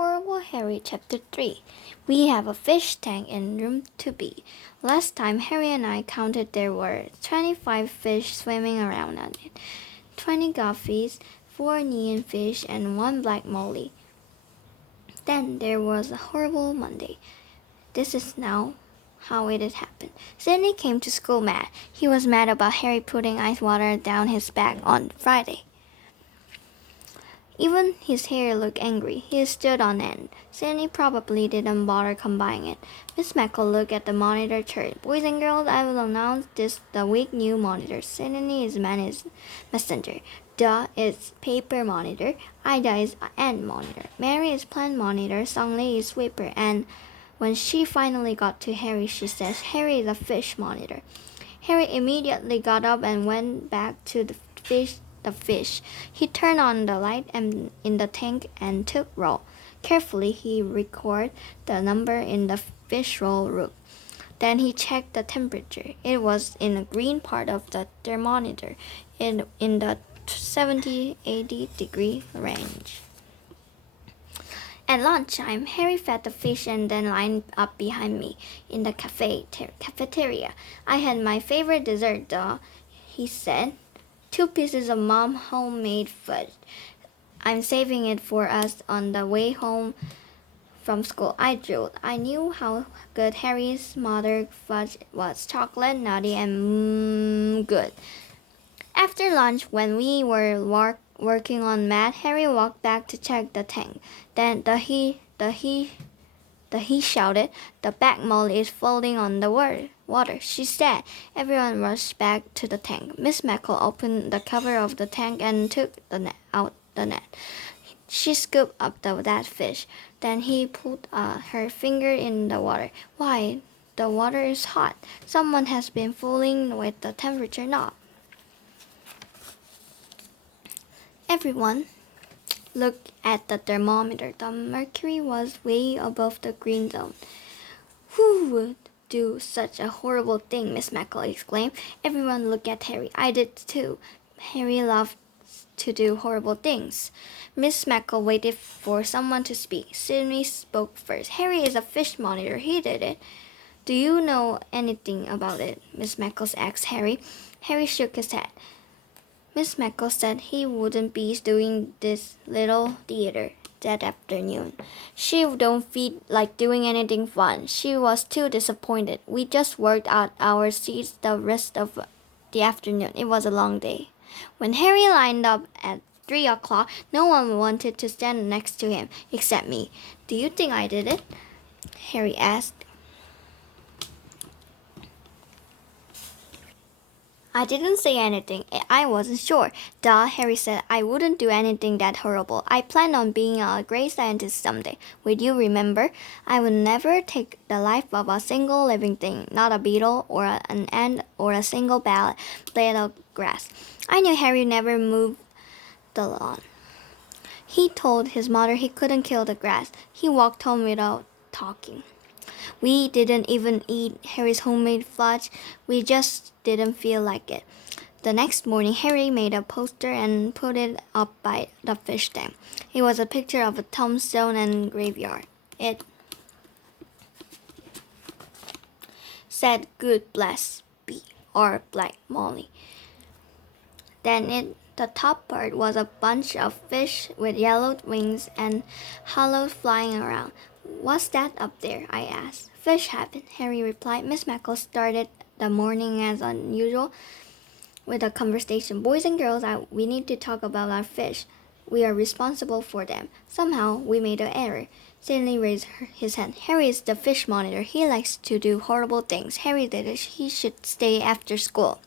Horrible Harry, Chapter 3. We have a fish tank in room 2B. Last time Harry and I counted, there were 25 fish swimming around on it. 20 guppies, 4 neon fish, and 1 black molly. Then there was a horrible Monday. This is now how it had happened. Sydney came to school mad. He was mad about Harry putting ice water down his back on Friday. Even his hair looked angry. He stood on end. Sydney probably didn't bother combining it. Miss Mackle looked at the monitor chart. Boys and girls, I will announce the week new monitor. Sydney is messenger. Da is paper monitor. Ida is ant monitor. Mary is plant monitor. Songlei is sweeper. And when she finally got to Harry, she says, Harry is a fish monitor. Harry immediately got up and went back to the fish. He turned on the light in the tank and took roll. Carefully, he recorded the number in the fish roll room. Then he checked the temperature. It was in the green part of the thermometer, in the 70-80 degree range. At lunchtime, Harry fed the fish and then lined up behind me in the cafeteria. I had my favorite dessert, though, he said. 2 pieces of Mom homemade fudge. I'm saving it for us on the way home from school. I drooled. I knew how good Harry's mother fudge was. Chocolate, nutty, and good. After lunch, when we were working on math, Harry walked back to check the tank. Then he shouted, the back molly is floating on the water. She said. Everyone rushed back to the tank. Miss Mackle opened the cover of the tank and took out the net. She scooped up that fish. Then he put her finger in the water. Why, the water is hot. Someone has been fooling with the temperature knob. Everyone looked at the thermometer. The mercury was way above the green zone. Who would do such a horrible thing? Miss Mackle exclaimed. Everyone looked at Harry. I did too. Harry loved to do horrible things. Miss Mackle waited for someone to speak. Sydney spoke first. Harry is a fish monitor. He did it. Do you know anything about it? Miss Mackle asked Harry. Harry shook his head. Miss Mackle said he wouldn't be doing this little theater that afternoon. She don't feel like doing anything fun. She was too disappointed. We just worked out our seats the rest of the afternoon. It was a long day. When Harry lined up at 3 o'clock, no one wanted to stand next to him except me. Do you think I did it? Harry asked. I didn't say anything. I wasn't sure. Duh, Harry said. I wouldn't do anything that horrible. I plan on being a great scientist someday. Would you remember? I would never take the life of a single living thing, not a beetle or an ant or a single blade of grass. I knew Harry never moved the lawn. He told his mother he couldn't kill the grass. He walked home without talking. We didn't even eat Harry's homemade fudge. We just didn't feel like it. The next morning, Harry made a poster and put it up by the fish tank. It was a picture of a tombstone and graveyard. It said, "Good bless be," or Black Molly. Then the top part was a bunch of fish with yellow wings and hollows flying around. What's that up there? I asked. Fish heaven, Harry replied. Miss Mackle started the morning as unusual with a conversation. Boys and girls, we need to talk about our fish. We are responsible for them. Somehow, we made an error. Sydney raised his hand. Harry is the fish monitor. He likes to do horrible things. Harry did it. He should stay after school.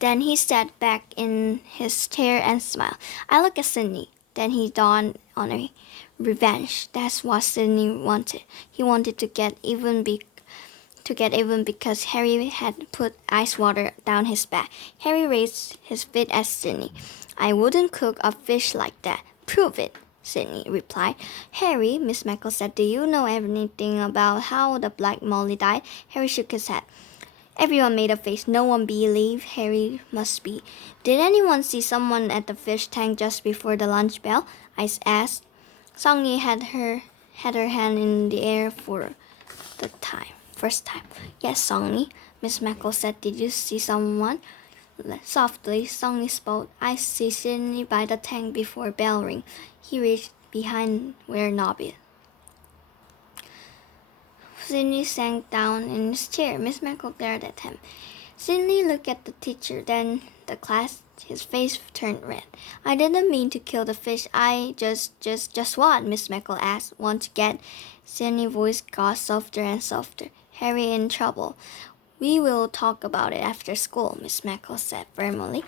Then he sat back in his chair and smiled. I looked at Sydney. Then he dawned on me. Revenge. That's what Sydney wanted. He wanted to get even because Harry had put ice water down his back. Harry raised his fist at Sydney. I wouldn't cook a fish like that. Prove it, Sydney replied. Harry, Miss Mackle said, do you know anything about how the Black Molly died? Harry shook his head. Everyone made a face. No one believed Harry must be. Did anyone see someone at the fish tank just before the lunch bell? I asked. Songli had her hand in the air for the first time. Yes, Songli, Miss Meckle said. Did you see someone? Softly, Songli spoke. I see Sidney by the tank before bell ring. He reached behind where Nob is. Sidney sank down in his chair. Miss Meckle glared at him. Sidney looked at the teacher, then the class. His face turned red. I didn't mean to kill the fish. I just what? Miss Meckle asked. Want to get? Sidney's voice got softer and softer. Harry in trouble. We will talk about it after school, Miss Meckle said firmly.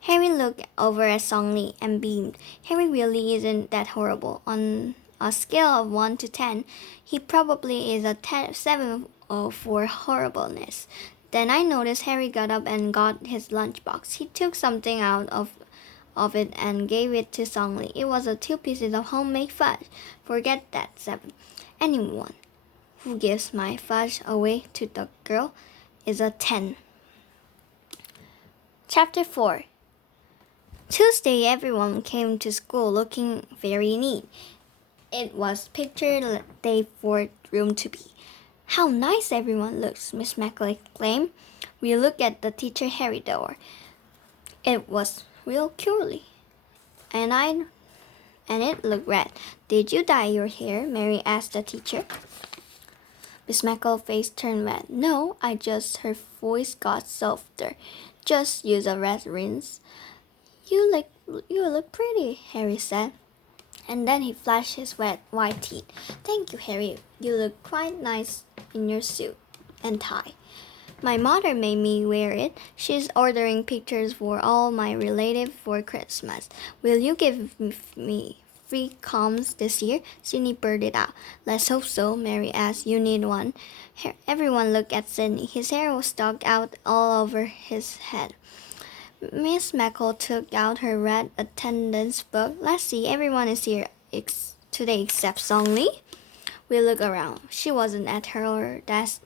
Harry looked over at Songli and beamed. Harry really isn't that horrible. On a scale of 1 to 10, he probably is a 7 for horribleness. Then I noticed Harry got up and got his lunchbox. He took something out of it and gave it to Songli. It was 2 pieces of homemade fudge. Forget that, 7. Anyone who gives my fudge away to the girl is a 10. Chapter 4. Tuesday, everyone came to school looking very neat. It was picture day for room to be. How nice everyone looks, Miss Meckle exclaimed. We looked at the teacher Harry door. It was real curly, and it looked red. Did you dye your hair? Mary asked the teacher. Miss Meckle's face turned red. No, her voice got softer. Just use a red rinse. You look pretty, Harry said. And then he flashed his white teeth. Thank you, Harry. You look quite nice in your suit and tie. My mother made me wear it. She's ordering pictures for all my relatives for Christmas. Will you give me free combs this year? Sidney blurted out. Let's hope so, Mary asked. You need one. Everyone looked at Sidney. His hair was stuck out all over his head. Miss Meckle took out her red attendance book. Let's see, everyone is here today except Songli. We looked around. She wasn't at her desk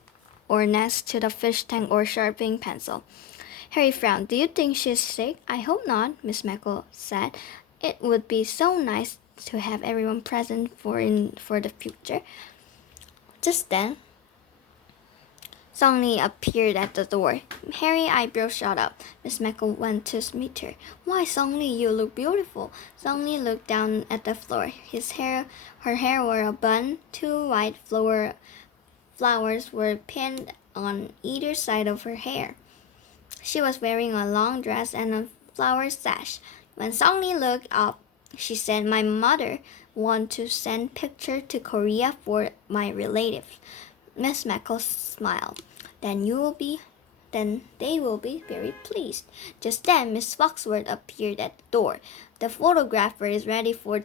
or next to the fish tank or sharpening pencil. Harry frowned. Do you think she's sick? I hope not, Miss Meckle said. It would be so nice to have everyone present for the future. Just then, Songli appeared at the door. Harry's eyebrows shot up. Miss Meckle went to meet her. Why, Songli, you look beautiful. Songli looked down at the floor. Her hair wore a bun. 2 white flowers were pinned on either side of her hair. She was wearing a long dress and a flower sash. When Songli looked up, she said, My mother wants to send pictures to Korea for my relatives. Miss Meckle smiled. Then they will be very pleased. Just then, Miss Foxworth appeared at the door. The photographer is ready for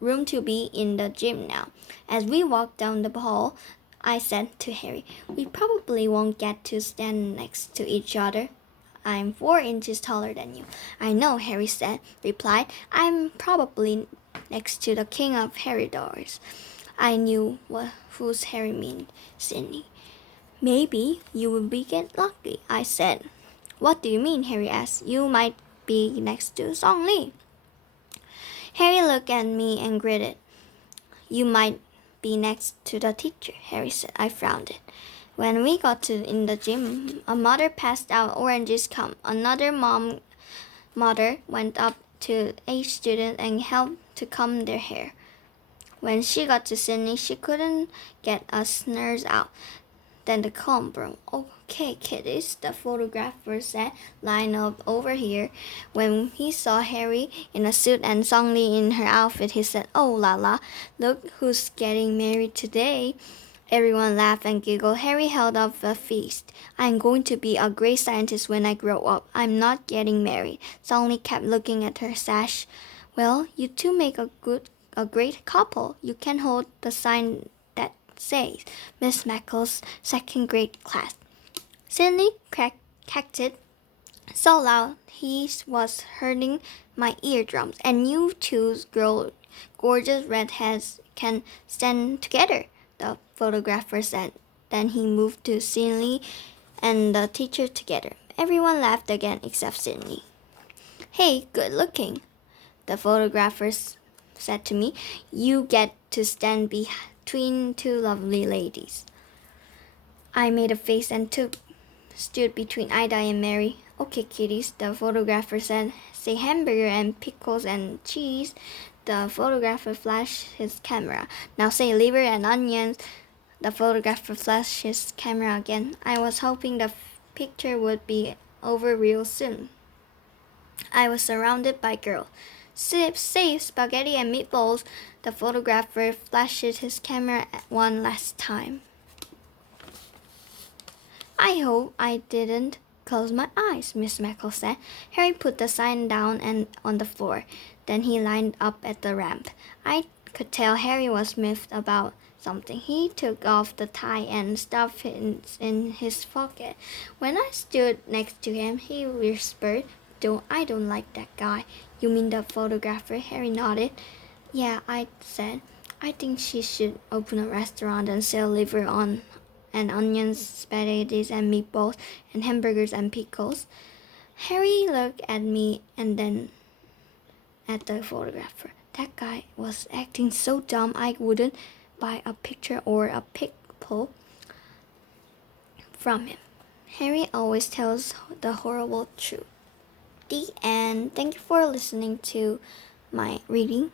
room to be in the gym now. As we walked down the hall, I said to Harry, we probably won't get to stand next to each other. I'm 4 inches taller than you. I know, Harry replied. I'm probably next to the king of Harry doors. I knew whose Harry meant, Sidney. Maybe you will get lucky, I said. What do you mean, Harry asked. You might be next to Songli. Harry looked at me and gritted. You might be next to the teacher, Harry said. I frowned. When we got in the gym, a mother passed out oranges. Another mother went up to each student and helped to comb their hair. When she got to Sidney, she couldn't get a snurs out. Then the comb broke. Okay, kiddies, the photographer said, line up over here. When he saw Harry in a suit and Songli in her outfit, he said, Oh la la, look who's getting married today. Everyone laughed and giggled. Harry held up a feast. I'm going to be a great scientist when I grow up. I'm not getting married. Songli kept looking at her sash. Well, you two make a great couple. You can hold the sign that says Miss Meckle's second grade class. Sidney cracked it so loud he was hurting my eardrums. And you two gorgeous redheads can stand together, the photographer said. Then he moved to Sidney and the teacher together. Everyone laughed again except Sidney. Hey, good looking, the photographer said to me, "You get to stand between two lovely ladies." I made a face and stood between Ida and Mary. "Okay, kiddies," the photographer said. "Say hamburger and pickles and cheese." The photographer flashed his camera. "Now say liver and onions." The photographer flashed his camera again. I was hoping the picture would be over real soon. I was surrounded by girls. "Say spaghetti and meatballs." The photographer flashed his camera one last time. "I hope I didn't close my eyes," Miss Meckle said. Harry put the sign down and on the floor. Then he lined up at the ramp. I could tell Harry was miffed about something. He took off the tie and stuffed it in his pocket. When I stood next to him, he whispered, I don't like that guy." "You mean the photographer?" Harry nodded. "Yeah," I said. "I think she should open a restaurant and sell liver on and onions, spaghetti and meatballs, and hamburgers and pickles." Harry looked at me and then at the photographer. That guy was acting so dumb I wouldn't buy a picture or a pickle from him. Harry always tells the horrible truth. The end. Thank you for listening to my reading.